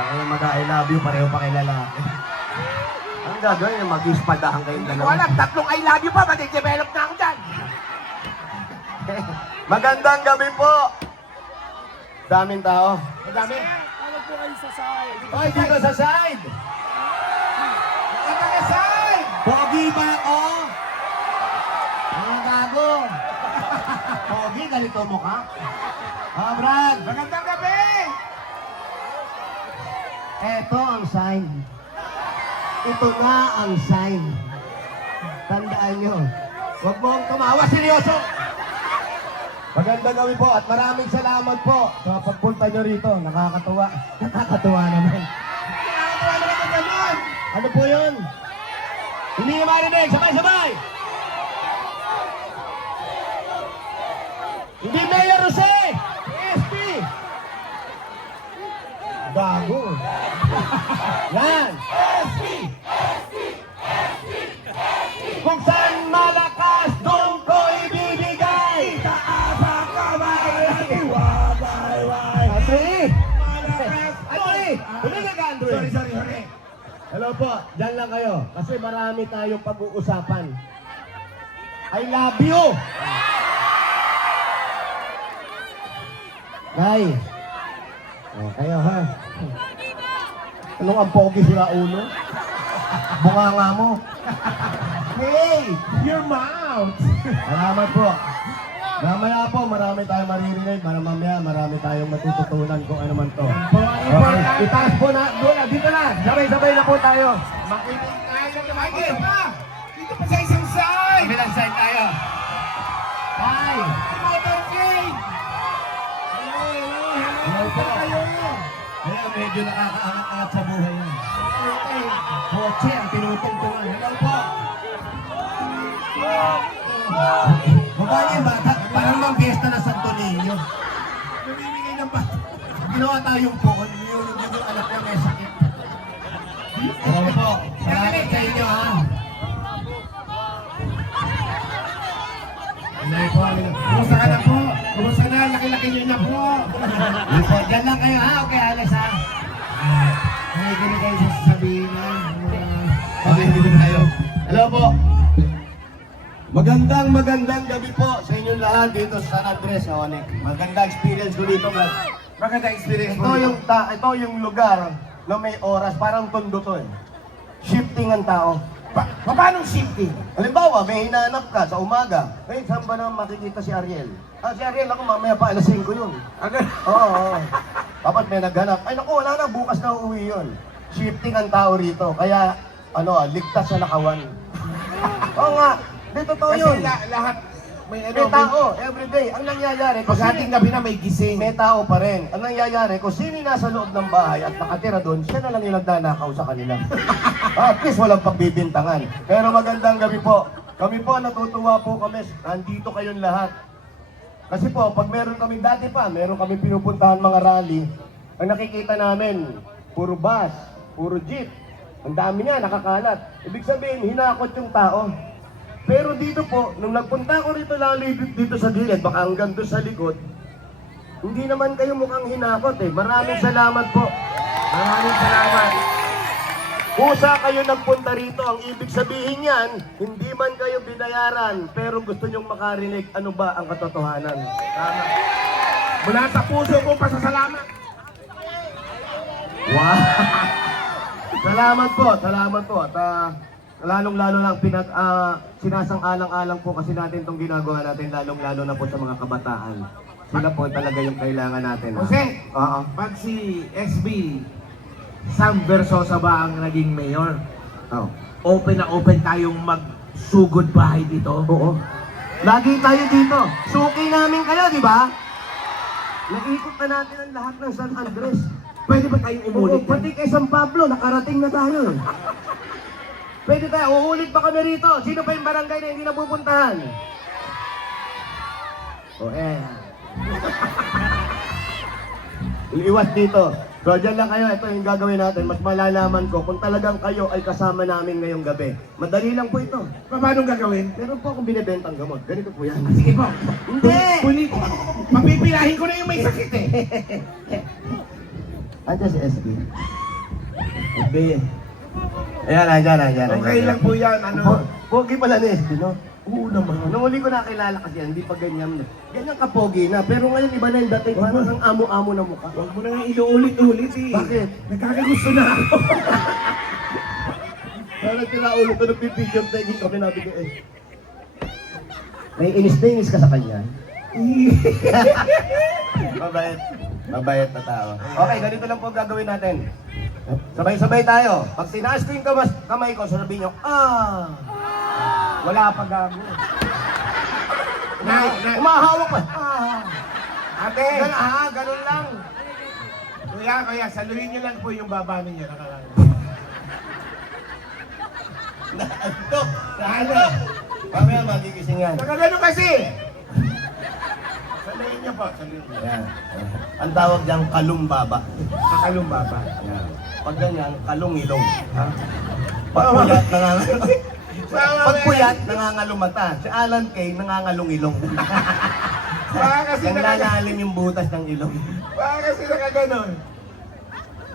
Ang mag-I love you, pareho pa kay lalaki. Ang gagawin, mag-ispadahan kayong dalawa. Wala, tatlong I love you pa, matidevelop na ako dyan. Magandang gabi po! Daming tao. Madami. Ano po kayo sa side? Hoy, dito sa side! Ang side! Pogi ba ako? Mga gago! Pogi, ganito mo ka? Ah, Brad! Magandang gabi! Eto ang sign. Ito nga ang sign. Tandaan nyo. Huwag mong tumawa, seryoso! Magandang gabi po at maraming salamat po sa pagpunta nyo rito. Nakakatuwa. Nakakatuwa naman. Nakakatawa naman ang ganun! Ano po yun? Hindi nyo marinig. Sabay-sabay! Hindi Mayor Jose! PSP! Gago. Yan! Kung saan malakas, doon ko ibibigay! Taas ang kamay! Andre! Malakas! Andre! Humiga ka, Andre! Sorry. Hello po, dyan lang kayo. Kasi marami tayong pag-uusapan. I love you! Nay! Oh, kayo ha? Anong ang pogi sila ulo? Bunganga mo. Hey! Your mouth! Salamat po. Mamaya po, marami tayong maririnig. Mamaya, marami tayong matututunan kung ano man to. Okay, itaas po na. Doon na, dito na. Sabay-sabay na po tayo. Makinig tayo sa Michael! Dito pa sa isang side! Bilang side tayo. Bye! Motorcade! Hello po. Kayo! Kaya medyo nakakaangat-angat sa buhay yan. Kotse ang tinutungtungan. Hello po. Mukha niya yung bata. Parang mang fiesta na Santo Niño. Namimigay ng bata. Ginawa tayong poon. Yung anak niya may sakit. Hello po. Salamat sa inyo ha. Hello po. Kumusta ka na po? Kumusta na? Laki-laki nyo na po. Hello po. Diyan lang kayo ha. Okay, alas ha. May ganun kayo sasabihin na. Okay, dito na kayo. Hello po. Magandang gabi po sa inyong lahat dito sa San Andres, Onik. Magandang experience ko dito, Brad. Maganda experience Ito mo. ito yung lugar na may oras, parang tondo to eh. Shifting ang tao. Paano shifting? Halimbawa, may hinahanap ka sa umaga. Eh, saan ba na makikita si Ariel? Ah, si Ariel ako mamaya pa, alas 5 yun. Agad? Oo. Tapos may naghanap. Ay naku, wala na, bukas na uuwi yun. Shifting ang tao rito. Kaya, ligtas sa nakawan. Oo nga, di totoo Kasi yun. lahat may May tao, everyday. Ang nangyayari, kung Pagdating gabi na may gising. may tao pa rin. Ang nangyayari, kung sino yung nasa loob ng bahay at nakatira doon, siya na lang yung nagnanakaw sa kanila. At least walang pagbibintangan. Pero magandang gabi po. Kami po, natutuwa po kami. Nandito kayong lahat. Kasi po, pag meron kami dati pa, meron kami pinupuntahan mga rally, ang nakikita namin, puro bus, puro jeep. Ang dami niya, nakakalat. Ibig sabihin, hinakot yung tao. Pero dito po, nung nagpunta ko rito lalo dito sa gilid, baka hanggang doon sa likod, hindi naman kayo mukhang hinakot eh. Maraming salamat po. Maraming salamat. Kusa kayo nagpunta rito, ang ibig sabihin yan, hindi man kayo binayaran, pero gusto nyong makarinig ano ba ang katotohanan. Tama. Mula sa puso ko, pasasalamat. Wow! Salamat po. At lalong-lalo lang sinasang-alang-alang po kasi natin itong ginagawa natin, lalong-lalo na po sa mga kabataan. Sila po talaga yung kailangan natin. ha? Jose, Oo. pag si SB, Sam Versosa ba ang naging mayor? Oo. Open na open tayong magsugod bahay dito? Oo. Lagi tayo dito. Suki namin kayo, di ba? Nakikot na natin ang lahat ng San Andres. Pwede ba tayong Oo, umulit? pati kay San Pablo, nakarating na tayo. Pwede tayo, uulit pa kami rito. Sino pa yung barangay na hindi napupuntahan? Iiwas dito. So, dyan lang kayo. Ito yung gagawin natin. Mas malalaman ko kung talagang kayo ay kasama namin ngayong gabi. Madali lang po ito. Paano gagawin? Meron po akong binibentang gamot. Ganito po yan. Sige po. Hindi! Papipilahin ko na yung may sakit eh. Andiyan si SB. SB. Ayan, andyan. Okay lang po yan, ano? Pogi pala ni SB, no? Oo naman. Nung uli ko nakilala kasi yan, hindi pa ganyan. Ganyan kapogi na. Pero ngayon iba na yung dating. Parang ang amo-amo na mukha. Huwag mo nang inuulit-ulit eh. Bakit? Nagkakagusto na ako. Parang tinaulo ko ng pipicture taking ko. Pinabi ko eh. May inis ka sa kanya. Mabait. Mabait na tao. Okay, ganito lang po ang gagawin natin. Sabay-sabay tayo. Pag tinaas ko yung kamay ko, sabihin nyo, ah! Wala pa gago. Umahawak pa. Ah! Ate! Ganun lang. Kuya, saluhin niyo lang po yung baba ninyo. Nakalala. Naantok! Naantok! Mamaya magigising yan. Nakagano kasi! Saluhin niyo po, saluhin niyo. Yan. Ang tawag diyang kalumbaba. Kakalong baba. Yan. Pag ganyan, kalungilong. Ha? Pag puyat, nangangalumata. Si Alan Kay, nangangalungilong. Baka kasi Nang lalalim yung butas ng ilong. nakaganon.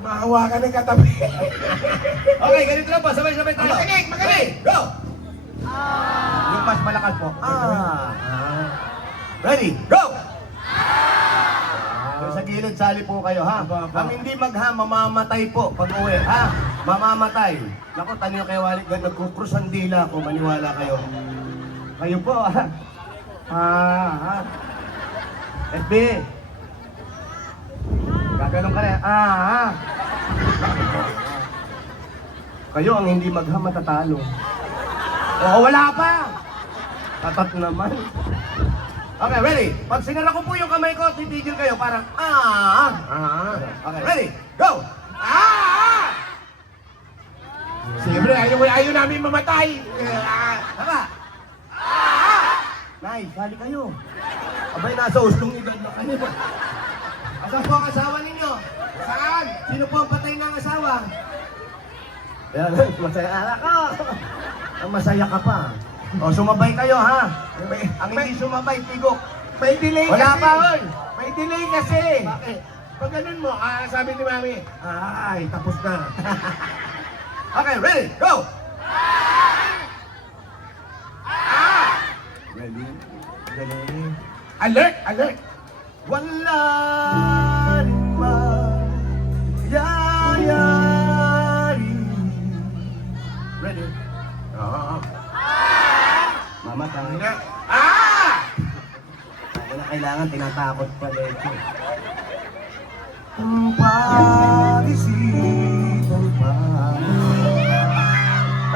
Mahawa ka ng katabi. Okay, ganito lang po. Sabay-sabay tayo. Magaling! Go! Yung mas malakas po. Ready? Go! Yung sa gilid, sali po kayo, ha? Ang hindi magha, mamamatay po pag uwi, ha? Mamamatay. Naku, tanyo kayo, nagkukrus ang dila ko, maniwala kayo. Kayo po, ha? FB. Gagalong ka rin. Kayo ang hindi magha, matatalo. Oo, wala pa! Tatat naman. Okay, ready? Pag sinara ko po yung kamay ko, titigil kayo parang Okay, ready? Go! Siyempre, ayaw namin mamatay. Saka! Nay, sali kayo. Abay, nasa uslong edad na kayo. Asan po ang asawa ninyo? Saan? Sino po ang patay ng asawa? Ayan, masaya ka. Ang masaya ka pa. O, sumabay kayo, ha? Ang hindi sumabay, tigok. May delay Wala kasi. pa, hon. May delay kasi. Bakit? Pag ganun mo, sabi ni Mami, ay, tapos na. Okay, ready? Go! Ready? Ready? Alert! Wala rin mangyayari. Ready? Oo. Mamatay. Na. Ako na kailangan, tinatakot pala ito. Ang pag-isip